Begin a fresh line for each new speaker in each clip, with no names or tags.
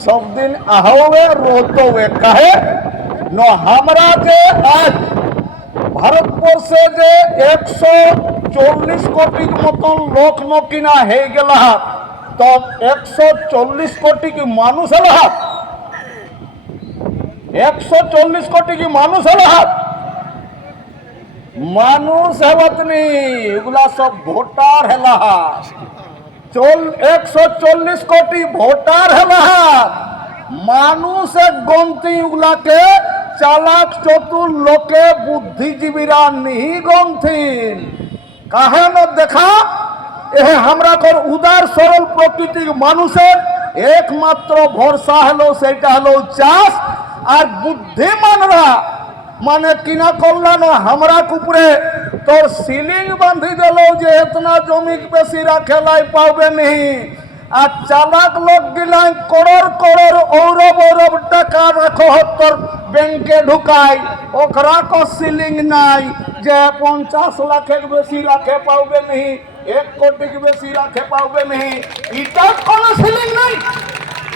सब दिन ahoवे রোতবে কাহে ন আমরা যে আজ ভারতবর্ষে যে একশো চল্লিশ কোটির মতন লোক ন কিনা হয়ে গেল তো একশো চল্লিশ কোটি কি মানুষ হল একশো চল্লিশ কোটি কি মানুষ হল মানুষ হেবত নি এগুলা সব ভোটার হেলা চল্লিশ কোটি ভোটার হলা মানুষ গন্তি উগলাকে চালাক চতুর লোকে, বুদ্ধিজীবীরা নিহি গন্থিন কাহেন দেখা এ হামরাকর উদার সরল প্রকৃতির মানুষের, একমাত্র ভরসা হলো সেটা হলো চাষ আর বুদ্ধিমানরা। মানে কিনা করলাম হামরাক কুপুরে তোর সিলিং বাঁধি দিল যে এতনা জমি বেশি রাখেলাই পাবে নেই আর চালাক লোক গিলাই করোড় করোড় ঔরব ঔরব টাকা রাখো, তোর ব্যাংকে ঢুকাই। ওকরা কো সিলিং নাই, যে পঞ্চাশ লাখের বেশি রাখে, পাবে নেই এক কোটির বেশি রাখে, পাবে নেই এটা কোনো সিলিং নাই।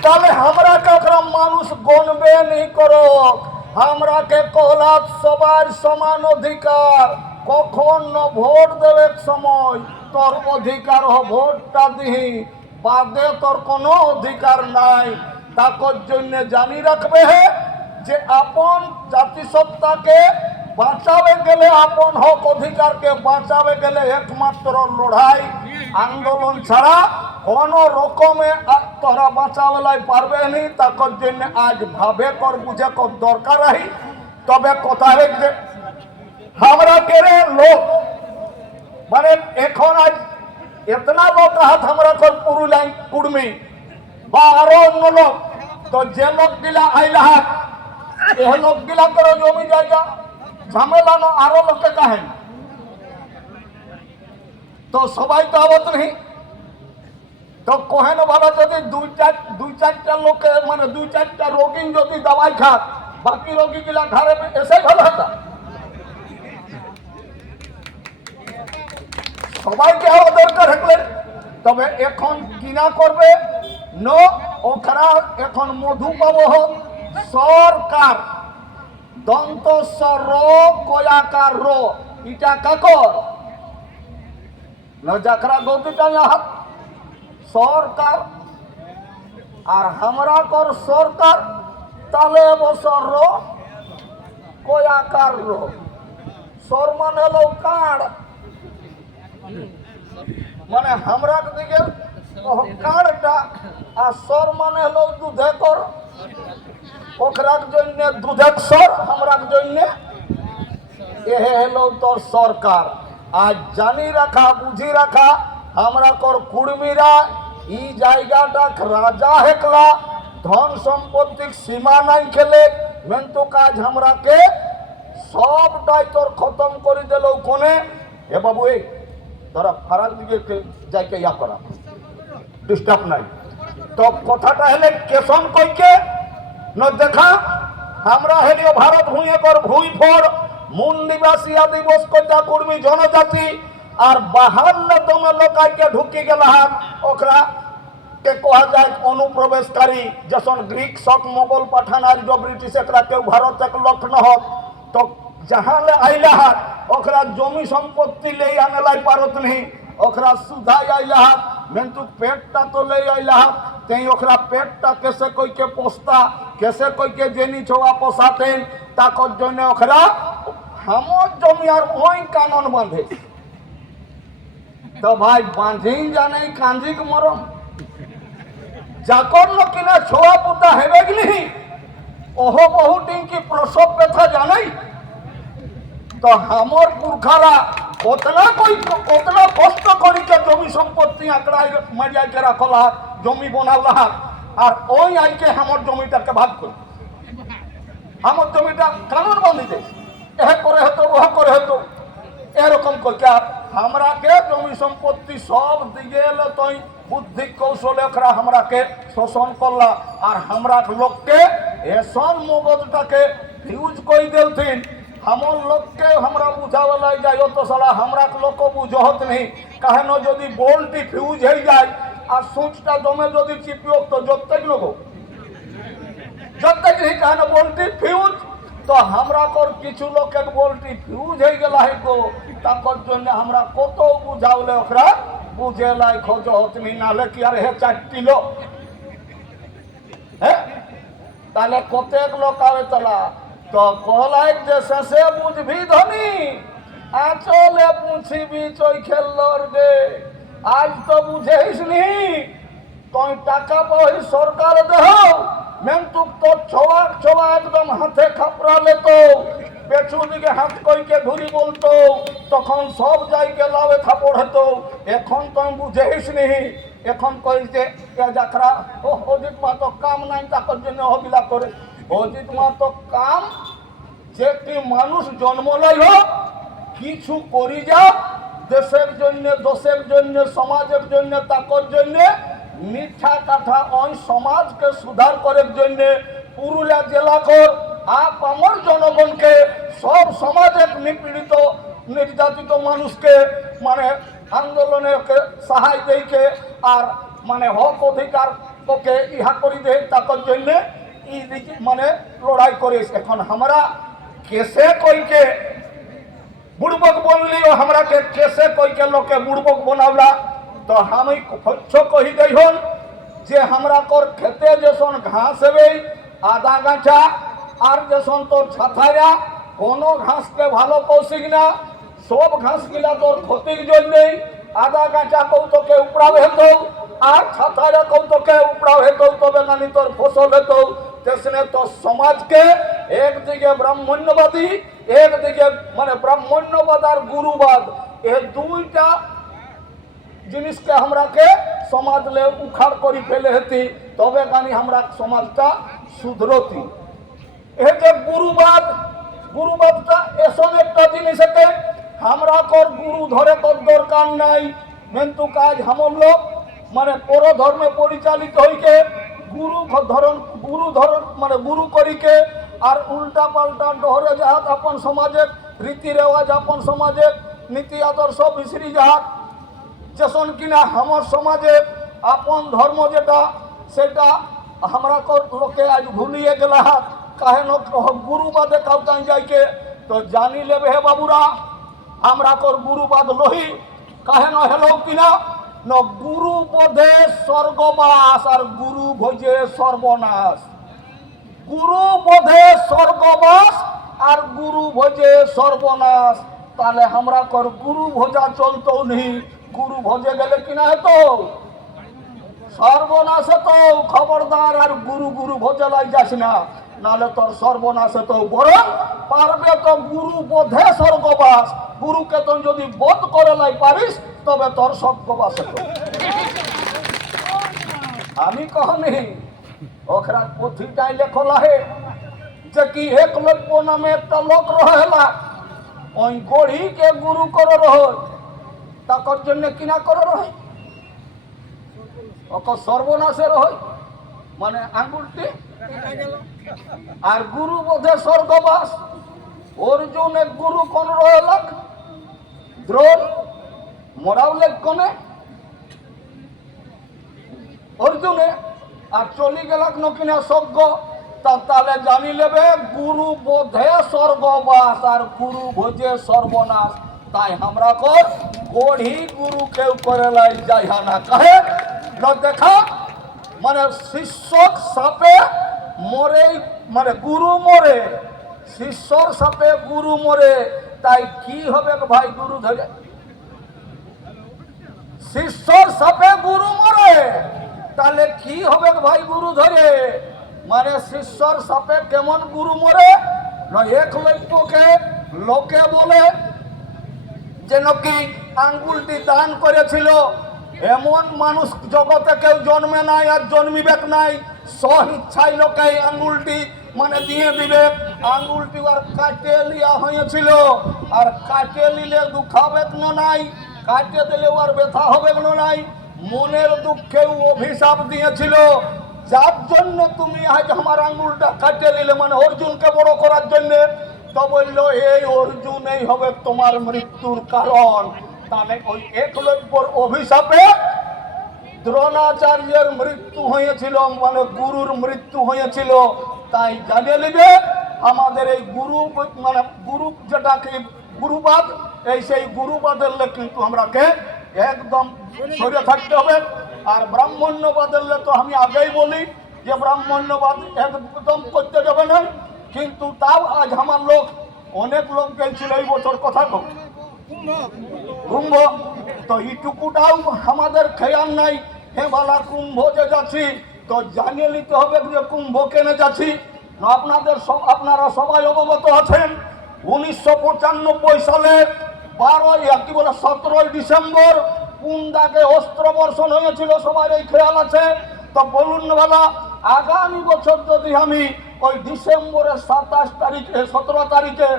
তাহলে আমরা কে ওকরা মানুষ গণবে নেই করো। আমরা কে কহলাত সবার সমান অধিকার। কখন ভোট দেবে সময় তোর অধিকার হ, ভোটটা দিহি। বাদে তোর কোনো অধিকার নাই। তাকর জন্য জানি রাখবে হে যে আপন জাতিসত্তাকে বাঁচাবে গেলে আপন হক অধিকারকে বাঁচাবে গেলে একমাত্র লড়াই। আন্দোলন ছাড়া কোন রকমে তোরা বাঁচাবেলাই পারবে নি। তাকর জন্য আজ ভাবে কর, বুঝে কর, দরকার আহি। তবে কথা হে আমরা কেরে লোক মানে এখন আজ এতনা লোক হাত আমরা কর পুরুলাই কুড়মি বা আরও অন্য লোক তো যে লোক গিলা আইলা হাত এ লোক গিলা করে জমি জায়গা ঝামেলা না আরও লোকে কাহেন তো সবাই তো আবত নেই তো কোহেন ভালো যদি দুই চার দুই চারটা লোকে মানে দুই চারটা রোগী যদি দবাই খাত বাকি রোগী গুলা ঘরে এসে ভালো হতা সবাইকে দরকার থাকলে, তবে এখন কিনা করবে? ন ওখানা এখন মধু পাবো হোক সরকার, দন্ত স্বর কয়াকার রো, ইটা কাকর। ন যাকরা গতিটা হাত সরকার, আর আমরা কর সরকার তাহলে বছর রো, কয়াকার রো। সর মানে হলো কাড়। মানে আমরা দিকে কাড়টা আর সর মানে হলো দুধে কর ওখরার জন্য দুধের সর আমরার জন্য। এহে হলো তোর সরকার। আজ জানি রাখা, বুঝি রাখা আমরা কর কুর্মীরা ই জায়গাটা রাজা হেকলা। ধন সম্পত্তির সীমা নাই খেলে মেন্তু কাজ আমরাকে সবটাই তোর খতম করে দিল কোনে? এ বাবু, এই তোরা ফারাক দিকে যাইকে ইয়া করা। ডিস্টার্ব নাই। তো কথাটা হলে কেশন কইকে, ন দেখা, আমরা হেলিও ভারত ভূঁয়ে কর ভূঁই ফর মূল নিবাসী আদিবাস কন্যা কর্মী জনজাতি, আর বাহান্ন তমে লোকাইকে ঢুকি গেল হাত। ওকরা কে কোয়া যায় অনুপ্রবেশকারী, যখন গ্রিক শক মোগল পাঠান আর ব্রিটিশ একরা কেউ ভারত এক লক্ষ্ণ হক তো যাহালে আইলা হাত ওকরা জমি সম্পত্তি লেই আনেলাই পারত নেই। ওকরা সুধাই আইলা হাত মেন্তু পেটটা তো লেই আইলা হাত তেই ওকরা পেটটা কেসে কইকে পোস্তা, কেসে কইকে জেনি ছোয়া পোষাতেন তাকর জন্য ওকরা হামর জমি আর ওই কানন বাঁধে। তো ভাই, বাঁধেই জানে কাঞ্জিক মরম যাকর কিনা ছোয়া পোতা হেবে গেলি ওহ বহু টিঙ্কি প্রসব ব্যথা জানাই। তো আমার পুরখারা কতনা কই কতনা কষ্ট করিকে জমি সম্পত্তি আঁকড়াই মারিয়াকে রাখলা জমি বনালা আর ওই আইকে আমার জমিটাকে ভাগ করি। আমার জমিটা কানুন বন্দি দে। এহ করে হতো, ওহ করে হতো। এরকম করকে আর আমরাকে জমি সম্পত্তি সব দিকে এলো তুই বুদ্ধি কৌশলে ওখরা আমরাকে শোষণ করলা। আর আমরা লোককে এসন মগজটাকে ইউজ করে দেলথিন আমার লোককে আমরা বুঝাবেলাই যাই তো সারা আমরা লোক বুঝহত নেই কাহেন যদি বোল্টটি ফিউজ হয়ে যায় আর সুচটা দমে যদি চিপিও তো যত্তেক লোক বুঝলি কেন বলটি ফিউজ তো আমরা কর কিছু লোকের বলটি ফিউজ হয়ে গেল গো তাকর জন্য আমরা কত বুঝাওলে ওকরা বুঝে লাই খোঁজ হতনি নালে কি আর হে চারটি লোক হ্যাঁ তাহলে কতেক লোক আবে তোলা শেষে বুঝবি ধনী, আচলে পুছিবি খেলর গে আজ তো বুঝেইস নি, তুই টাকা পাই সরকার দেহ, মেন্তুক তো ছোয়া ছোয়া একদম হাতে খাপড়ালে তো। পেছু দিকে হাত কইকে ঘুরি বলতো, তখন সব জায়গায় লাভে থাপড় হতো। এখন তুই বুঝেইস নি, এখন কই যে এ যাত্রা ও অজিত মা তো কাম নাই, তাকর জন্য হবিলা করে। অজিত মা তো কাম, যে কি মানুষ জন্ম লাই হোক, কিছু করি যা, দেশের জন্য দেশের জন্য, সমাজের জন্য, তাকর জন্য মিঠা কাঠা ওই সমাজকে সুধার করার জন্য, পুরুলিয়া জেলা কর আপ আমার জনগণকে, সব সমাজের নিপীড়িত, নির্যাতিত মানুষকে মানে আন্দোলনে সাহায্য দেইকে আর মানে হক অধিকার ইহা করি দে তাকর জন্য দিকে মানে লড়াই করিস। এখন আমরা কেসে কইকে বুড়বক বললিও আমরা কে কেসে কইকে লোকে বুড়বক বনাবলা তো আমি ফচ্ছ কহি দেই হল যে আমরা কর খেতে যেসন ঘাস হবে আদা গাঁচা আর যেসন তোর ছাথায়া কোনো ঘাসকে ভালো কৌশিক না। সব ঘাস গিলা তোর ক্ষতির জন্যে আদা গাঁচা কৌ তোকে উপড়াও হেত, আর ছাথায়া কৌতকে উপড়াও হেত, তবে নানি তোর ফসল হেত। তেসনে তো সমাজকে একদিকে ব্রাহ্মণ্যবাদী, একদিকে মানে ব্রাহ্মণ্যবাদ আর গুরুবাদ এই দুইটা জিনিসকে আমরাকে সমাজলে উখাড় করি ফেলে হেতি, তবে গানি আমরা সমাজটা শুধরতি এই যে গুরুবাদ, গুরুবাদটা এসব একটা জিনিস এতে আমরা কর গুরু ধরে কর দরকার নাই কিন্তু কাজ হামল মানে পর ধর্মে পরিচালিত হইকে গুরু ধরন গুরু ধরন মানে গুরু করিকে আর উল্টা পাল্টা ডহরে যাহাত আপন সমাজের রীতি রেওয়াজ আপন সমাজের নীতি আদর্শ বিসরি যাহাত, যেসন কিনা আমার সমাজে আপন ধর্ম যেটা, সেটা আমরা লোকে আজ ভুলিয়ে গেলা কাহেন গুরুবাদে কাউতান যাইকে, তো জানি লেবে হে বাবুরা, আমরা কর গুরুবাদ লহি। কাহেন হেলো কিনা গুরু বোধে স্বর্গবাস আর গুরু ভোজে সর্বনাশ। গুরু বোধে স্বর্গবাস আর গুরু ভোজে সর্বনাশ। তাহলে আমরা কর, গুরু ভোজা চলতো নেই। গুরু ভোজে গেলে কিনা হতো? সর্বনাশ তো খবরদার আর গুরু গুরু ভোজে লাই যাস না। নালে তোর সর্বনাশ তো বরং পারবে তো গুরু বোধে স্বর্গবাস। গুরুকে তো যদি বোধ করে লাই পারিস, তবে তোর স্বর্গবাস হতো আমি কহনি ওখরা পুথিটাই লেখলা হে, যে কি একলব্য নামে একটা লোক রহেলা। ওই গড়িকে গুরু করে রহ তাকর জন্য কিনা করে রহে ওকে সর্বনাশের হয় মানে আঙ্গুলটি আর গুরু বোধে স্বর্গবাস। অর্জুন এক গুরু কোন রহেলাক দ্রোণ, মরাউলেক কোনে? অর্জুনে, আর চলি গেলাক নকিনা স্বর্গ। তাহলে জানি লেবে গুরু বোধে স্বর্গবাস আর গুরু ভোজে সর্বনাশ। তাই আমরা কর, গড়ি গুরু কেউ করে লাই যাই না কাহে। না দেখা মানে শিষ্যক সাপে মরে মানে গুরু মরে, শিষ্যর সাপে গুরু মরে, তাই কি হবে ভাই গুরু ধরে? শিষ্যর সাপে গুরু মরে, তাহলে কি হবে ভাই গুরু ধরে? মানে শিষ্যর সাপে কেমন গুরু মরে? এক লক্ষ্যকে লোকে বলে যে নাকি আঙ্গুলটি দান করেছিল। এমন মানুষ জগতে কেউ জন্মে নাই আর জন্মিবেক নাই। স্বইচ্ছায় লোকে এই আঙ্গুলটি মানে দিয়ে দিবে। আঙ্গুলটি আর কাটে লিয়া হয়েছিল। আর কাটে নিলে দুঃখাবেক না নাই, কাটে দিলে আর ব্যথা হবে নাই। মনের দুঃখেও অভিশাপ দিয়েছিল। যার জন্য তুমি আজ আমার আঙ্গুলটা কাটে নিলে মানে অর্জুনকে বড় করার জন্য। তো বলল, এই অর্জুন এই হবে তোমার মৃত্যুর কারণ। তাহলে ওই একলব্যর অভিশাপে দ্রোণাচার্যের মৃত্যু হয়েছিল মানে গুরুর মৃত্যু হয়েছিল। তাই জানিয়ে নেবে, আমাদের এই গুরু মানে গুরু যেটাকে গুরুবাদ, এই সেই গুরুবাদের কিন্তু আমরাকে একদম সরে থাকতে হবে। আর ব্রাহ্মণ্যবাদের তো আমি আগেই বলি, যে ব্রাহ্মণ্যবাদ একদম করতে যাবে না। কিন্তু তাও আজ আমার লোক অনেক লোক গেছিল এই বছর কথা কুম্ভ তো এইটুকুটাও আমাদের খেয়াল নাই। হে বালা কুম্ভ যে যাচ্ছি। তো জানিয়ে নিতে হবে যে কুম্ভ কেনে যাচ্ছি। আপনাদের সব আপনারা সবাই অবগত আছেন, উনিশশো পঁচানব্বই সালে বারোই কি বলে, সতেরোই ডিসেম্বর কুন্দাকে অস্ত্র বর্ষণ হয়েছিল, সবার এই খেয়াল আছে। তো বলুন বালা, আগামী বছর যদি আমি ওই ডিসেম্বরের সাতাশ তারিখে, সতেরো তারিখে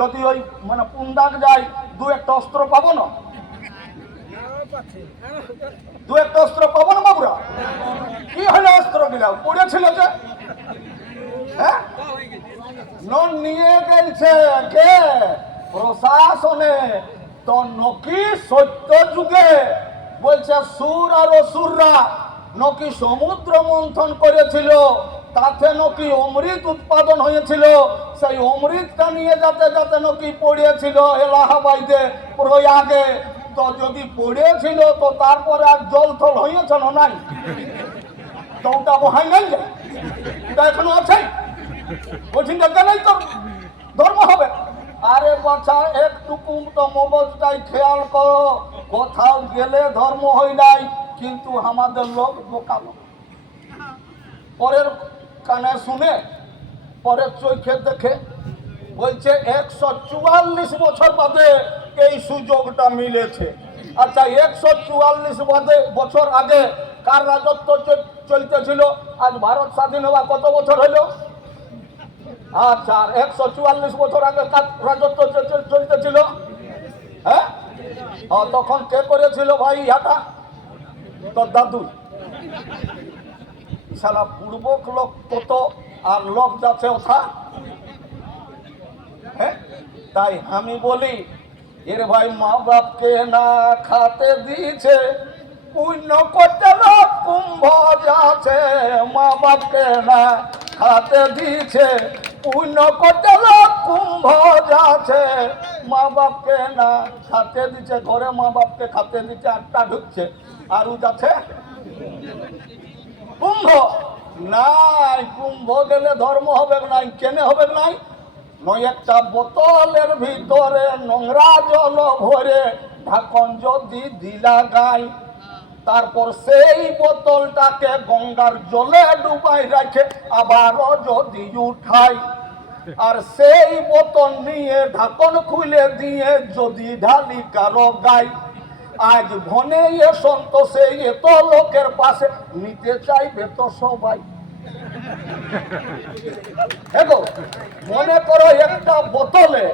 যদি ওই মানে পুন্দাক যাই, দু একটা অস্ত্র পাবো না? দু একটা অস্ত্র পাবো না বাবুরা? কি হলো অস্ত্র গিলা পড়েছিল যে? হ্যাঁ? নন নিয়ে গেছে কে? প্রশাসনে। তো নকি সত্য যুগে বলছে, সুর আর অসুররা নকি সমুদ্র মন্থন করেছিল, তাতে নকি অমৃত উৎপাদন হয়েছিল, সেই অমৃতটা নিয়ে যাতে যাতে নকি পড়িয়েছিল এলাহাবাদে প্রয়াগে। তো যদি পড়েছিল, তো তারপরে আর জল থল হয়েছে না নাই? তো ওটা বহাই নাই ওটা এখনও আছে। যে গেলেই তো ধর্ম হবে। আরে বাচ্চা একটুকু তো মগজটাই খেয়াল করো। কোথাও গেলে ধর্ম হয় নাই, কিন্তু আমাদের লোক বোকালো পরের কানে শুনে, পরের চোখে দেখে, বলছে, একশো চুয়াল্লিশ বছর বাদে এই সুযোগটা মিলেছে। আচ্ছা একশো চুয়াল্লিশ বছর আগে কার রাজত্ব চল- চলতেছিল? আজ ভারত স্বাধীন হওয়া কত বছর হলো? আচ্ছা একশো চুয়াল্লিশ বছর আগে কার রাজত্ব চল- চল- চলতেছিল? হ্যাঁ? তখন কে করেছিল ভাই ইহাটা তোর দাদু। সারা পূর্বক লোক কত আর লোক যাচ্ছে ওঠা? হ্যাঁ? তাই আমি বলি এর ভাই মা বাপকে না খাতে দিয়েছে, পুণ্য করতে কুম্ভ যাচ্ছে, মা বাপকে না খাতে দিয়েছে, পুণ্য করতে কুম্ভ যাচ্ছে, মা বাপকে না খাতে দিচ্ছে ঘরে মা বাপকে খাতে দিচ্ছে একটা ঢুকছে, আর ও যাচ্ছে কুম্ভ? নাই, কুম্ভ গেলে ধর্ম হবে নাই, কেনে হবে নাই। নয় একটা বোতলের ভিতরে নোংরা জল ভরে ঢাকন যদি দিলা গাই, তারপর সেই বোতলটাকে গঙ্গার জলে ডুবাই রাখে, আবারও যদি উঠাই। আর সেই বোতল নিয়ে ঢাকন খুলে দিয়ে যদি ঢালি কারও গাই, আজ ভনে সন্তোষে এত লোকের পাশে, নিতে চাইবে তো সবাই। দেখো, মনে করো একটা বোতলে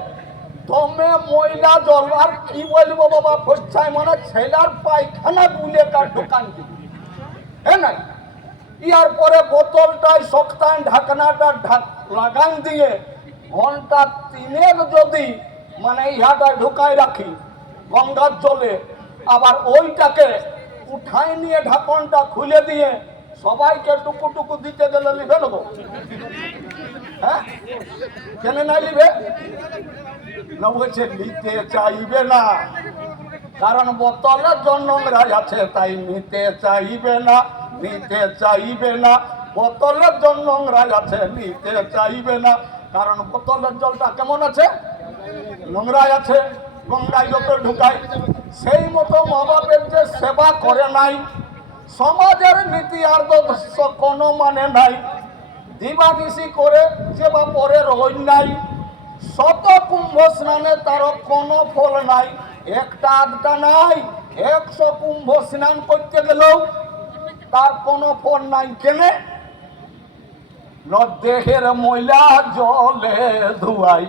দমে ময়লা জল আর কি বলব বাবা পচ্ছায় মানে ছেলার পায়খানা গুলে কার দোকান হ্যাঁ না? ইয়ার পরে বোতলটাই শক্তান ঢাকনাটা ঢাক লাগান দিয়ে ঘণ্টা তিনের যদি মানে ইহাটা ঢুকাই রাখি গঙ্গার জলে, আবার ওইটাকে উঠাই নিয়ে ঢাকনটা খুলে দিয়ে সবাইকে টুকু টুকু দিতে গেলে লিখে নেব। হ্যাঁ? কেন নাই লিবে না বলছে, নিতে চাইবে না। কারণ বোতলের জন্য আছে, তাই নিতে চাইবে না, নিতে চাইবে না। বোতলের জন্য আছে, নিতে চাইবে না। কারণ বোতলের জলটা কেমন আছে? নোংরা আছে, গঙ্গায় যত ঢুকায়। সেই মতো মা বাপের যে সেবা করে নাই সমাজের নীতি আদর্শ কোনো মানে নাই। দিবানিশি করে সেবা পরের নাই। শত কুম্ভ স্নানে তার কোনো ফল নাই। একটা আধটা নাই। একশো কুম্ভ স্নান করতে গেলেও তার কোনো ফল নাই কেনে? দেহের ময়লা জলে ধুয়াই।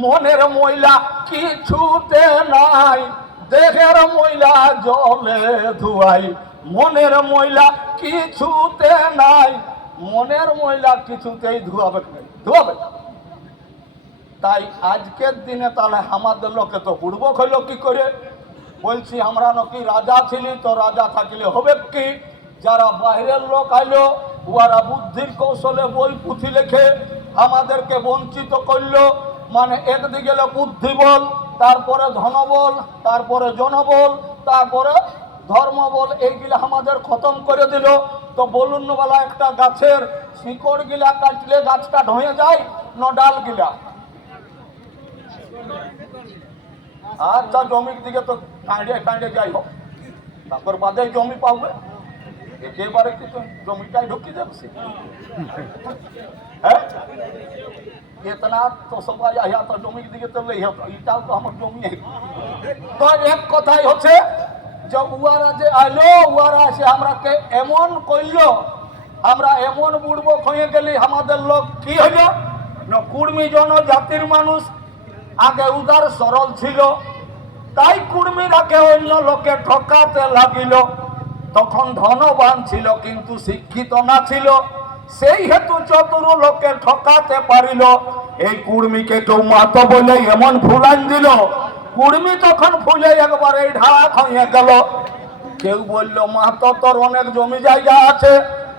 মনের ময়লা কিছুতে নাই। দেহের ময়লা জলে ধুয়াই। মনের ময়লা কিছুতে নাই। মনের ময়লা কিছুতেই ধুয়াবে। ধুয়াবে তাই আজকের দিনে তাহলে আমাদের লোকে তো পূর্ব হইল কি করে? বলছি, আমরা নাকি রাজা ছিলি, তো রাজা থাকলে হবে কি? যারা বাইরের লোক আইলো, উহারা বুদ্ধির কৌশলে বই পুঁথি লেখে আমাদেরকে বঞ্চিত করল। মানে একদিকে বুদ্ধি বল তারপরে ধনবল, তারপরে জনবল, তারপরে ধর্ম বল এইগুলো আমাদের খতম করে দিল। তো বলুনবালা একটা গাছের শিকড় গিলা কাটলে গাছটা ঢয়ে যায় ন ডাল গিলা? আচ্ছা জমির দিকে তো কাঁড়ে কাঁড়ে যাই হোক, তারপর বাদে জমি পাবে। একেবারে কিছু জমিটাই ঢুকি যাবে হ্যাঁ? তো সবাই জমির দিকে তো লই হতো এটাও তো আমার জমি। তো এক কথাই হচ্ছে যে উয়ারা যে আইলো উয়ারা এসে আমরাকে এমন কইলো, আমরা এমন বুড়বো হয়ে গেলি আমাদের লোক কি হইল? না কুর্মী জনজাতির মানুষ আগে উদার সরল ছিল, তাই কুর্মীরাকে অন্য লোকে ঠকাতে লাগিল। তখন ধনবান ছিল, কিন্তু শিক্ষিত না ছিল, সেই হেতু চতুর লোকে ঠকাতে পারিল। এই কুর্মীকে কেউ মাত বলে এমন ফুলান দিল। কুর্মী তখন ফুলে একবারে ঢাক হয়ে গেল। কেউ বলল মাতো তোর অনেক জমি জায়গা আছে।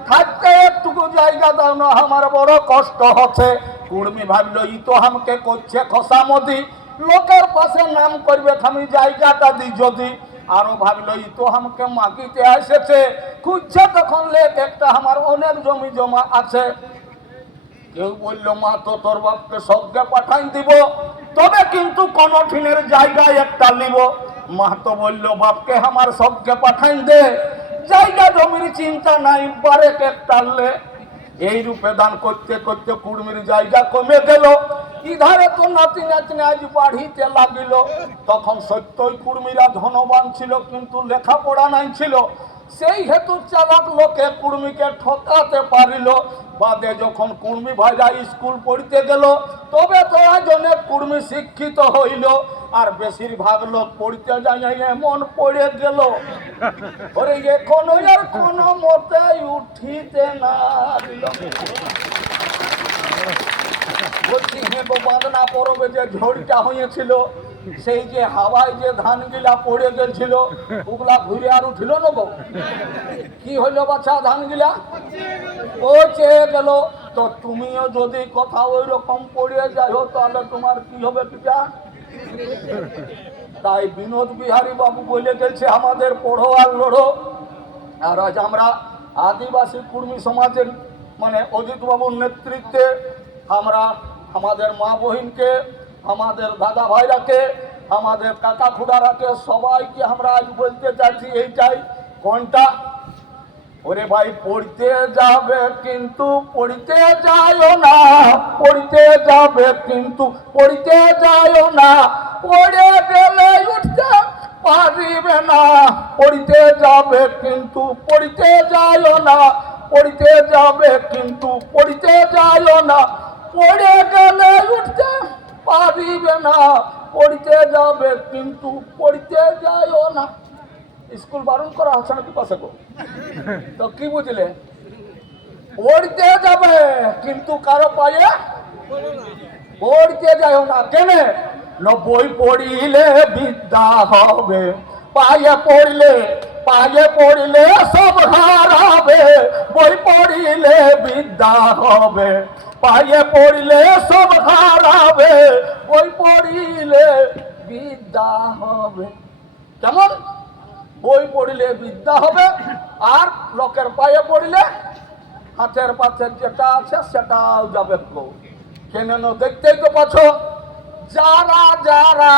থাকতে একটুকু জায়গা দাও, না আমার বড় কষ্ট হচ্ছে। কুর্মী ভাবলো, ই তো আমাকে করছে খসামতি। লোকের পাশে নাম করবে আমি জায়গাটা দিই যদি। আরও ভাবলো, ই তো আমাকে মাগিতে এসেছে। খুঁজছে তখন লেখ একটা, আমার অনেক জমি জমা আছে। কেউ বলল, মা, তো তোর বাপকে সবকে পাঠাই দিব। তবে কিন্তু কোন ঠিনের জায়গায় একটা নিব। মা তো বলল, বাপকে আমার সবকে পাঠাই দে। জায়গা জমির চিন্তা নাই বারে টানলে এই রূপে দান করতে করতে কুড়মির জায়গা কমে গেল। ইধারে তো নাতি নাতনি আজ বাড়িতে লাগিল। তখন সত্যই কুর্মীরা ধনবান ছিল, কিন্তু লেখাপড়া নাই ছিল। সেই হেতু চালাক লোকে কুর্মীকে ঠকাতে পারিল। বাদে যখন কুর্মী ভাইরা স্কুল পড়িতে গেল, তবে তোরা জনে কুর্মী শিক্ষিত হইল। আর বেশিরভাগ লোক পড়তে যায় এমন পড়ে গেল। ওরে এখন আর কোনো মতে উঠিতে না বলছি হেঁটো বাঁধনা পরবে যে ঝড়টা হয়েছিল সেই যে হাওয়ায় যে ধানগুলা পড়ে গেছিল, ওগুলা ঘুরে আর উঠিল না কি হইল বাচ্চা ধান গিলা ও চেয়ে গেল, তো তুমিও যদি কথা ওই রকম পড়ে যাও তাহলে তোমার কি হবে পিতা? তাই বিনোদ বিহারী বাবু বলে গেছে, আমাদের পড়ো আর লড়ো। আর আজ আমরা আদিবাসী কুর্মী সমাজের মানে অজিত বাবুর নেতৃত্বে আমরা আমাদের মা বহিনকে আমাদের দাদা ভাইরাকে, আমাদের কাকা খুড়ারাকে সবাইকে আমরা আজ বলতে চাইছি এইটাই কোনটা ওরে ভাই, পড়তে যাবে কিন্তু পড়তে যায়ও না, পড়তে যাবে কিন্তু পড়তে যায়ও না। পড়ে গেলে উঠতে পারিবে না, পড়তে যাবে কিন্তু পড়তে যায়ও না, পড়তে যাবে কিন্তু পড়তে যায়ও না। পড়ে গেলে উঠতে পারিবে না। পড়িতে যাবে, কিন্তু পড়তে যায়ও না। স্কুল বারণ করা হচ্ছে না পাশে গো? তো কি বুঝলে? পড়তে যাবে, কিন্তু কারও পায়ে পড়তে যাও না। কেন? না বই পড়িলে বিদ্যা হবে, পায়ে পড়লে পায়ে পড়লে সব হারাবে, বই পড়িলে বিদ্যা হবে। পায়ে পড়িলে সব হারাবে, বই পড়িলে বিদ্যা হবে। কেমন? বই পড়িলে বিদ্যা হবে, আর লোকের পায়ে পড়িলে হাতের পাশে যেটা আছে সেটাও যাবে। কেন দেখতেই তো পাচ্ছ? যারা যারা,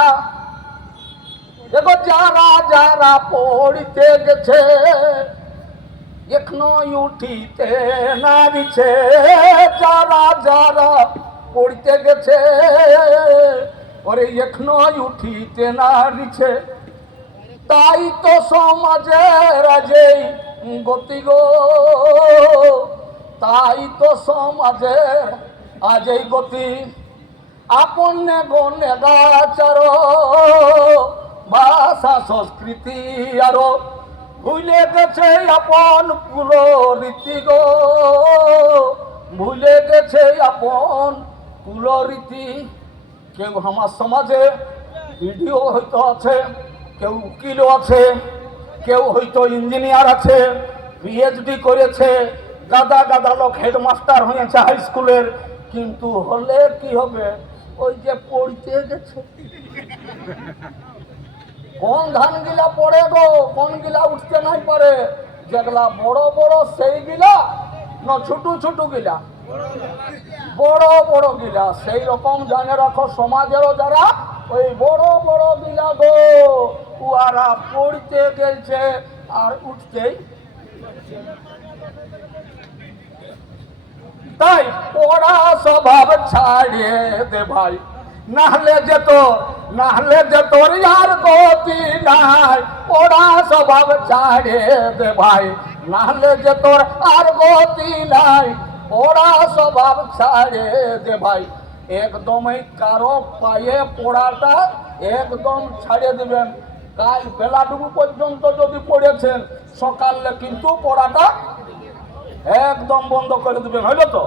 দেখো যারা যারা পড়িতে গেছে এখনও উঠিতে নারিছে যারা যারা পড়িতে গেছে ওরে এখনও উঠিতে নারিছে তাই তো সমাজের আজই গতি গো তাই তো সমাজের আজই গতি আপন গনে গাচার ভাষা সংস্কৃতি আরও ভুলে গেছে আপন কুল রীতি গো। ভুলে গেছে আপন কুল রীতি কেউ আমার সমাজে ভিডিও হয়তো আছে, কেউ উকিলও আছে, কেউ হয়তো ইঞ্জিনিয়ার আছে পিএইচডি করেছে, গাদা গাদা লোক হেডমাস্টার হয়েছে হাই স্কুলের। কিন্তু হলে কি হবে? ওই যে পড়তে গেছে। কোন ধান গিলা পড়ে গো, কোন গিলা উঠতে নাই পারে? যেগুলা বড় বড় সেই গিলা, না ছোট ছোট গিলা? বড় বড় গিলা, সেই রকম জানে রাখো সমাজেরও যারা, ওই বড় বড় গিলা গো উহারা পড়তে গেছে আর উঠতেই তাই পড়া স্বভাব ছাড়িয়ে দে ভাই, নাহলে যেত নাহলে যে তোর আর গতি নাই ওরা স্বভাব ছাড়িয়ে দে ভাই। নাহলে যে তোর আর গতি নাই ওরা স্বভাব ছাড়িয়ে দে ভাই। একদমই কারও পায়ে পড়াটা একদম ছাড়িয়ে দিবেন। কাল বেলাটুকু পর্যন্ত যদি পড়েছেন সকালে কিন্তু পড়াটা একদম বন্ধ করে দিবেন হইল তো?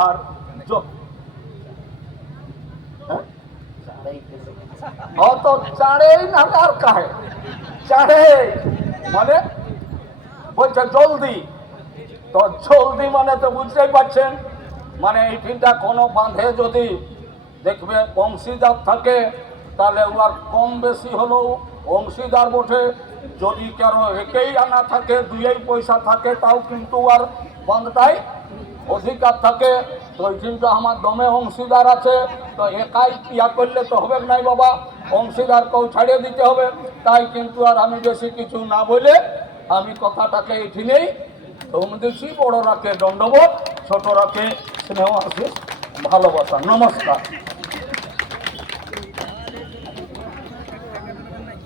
আর চ- হ্যাঁ? না আর কাহে? মানে বলছে জলদি। তো জলদি মানে তো বুঝতেই পারছেন মানে এই কোনো বাঁধে যদি দেখবে অংশীদার থাকে, তাহলে উহার কম বেশি হলেও অংশীদার বটে। যদি কারও একেই আনা থাকে দুই পয়সা থাকে, তাও কিন্তু আর বাঁধটাই অধিকার থাকে। তো ওই আমার দমে অংশীদার আছে, তো একাই ইয়া করলে তো হবে নাই বাবা। অংশীদারকেও ছাড়িয়ে দিতে হবে। তাই কিন্তু আর আমি বেশি কিছু না বলে আমি কথাটাকে এটি নেই। দিচ্ছি বড়রাকে দণ্ডবোধ ছোটরাকে স্নেহ আছে, ভালোবাসা, নমস্কার।